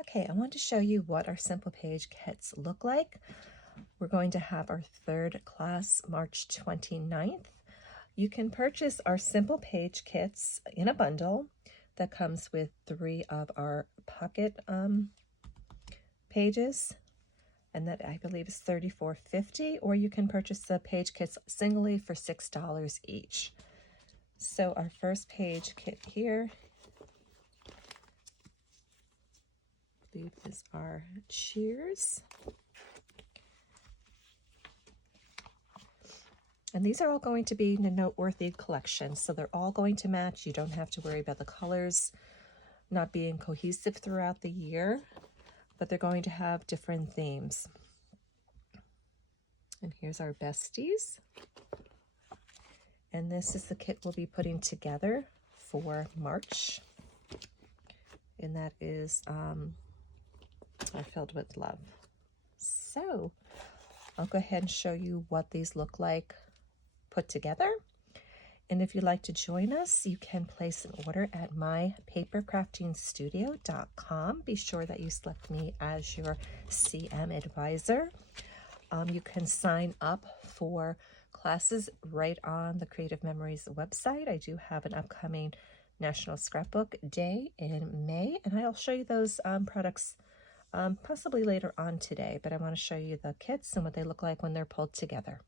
Okay, I want to show you what our Simple Page kits look like. We're going to have our third class March 29th. You can purchase our Simple Page kits in a bundle that comes with 3 of our pocket pages, and that I believe is $34.50, or you can purchase the page kits singly for $6 each. So our first page kit here, I believe, is our cheers. And these are all going to be in a noteworthy collection, so they're all going to match. You don't have to worry about the colors not being cohesive throughout the year, but they're going to have different themes. And here's our besties. And this is the kit we'll be putting together for March. And that is are Filled with Love. So I'll go ahead and show you what these look like put together. And if you'd like to join us, you can place an order at mypapercraftingstudio.com. Be sure that you select me as your CM advisor. You can sign up for classes right on the Creative Memories website. I do have an upcoming National Scrapbook Day in May, and I'll show you those products possibly later on today, but I want to show you the kits and what they look like when they're pulled together.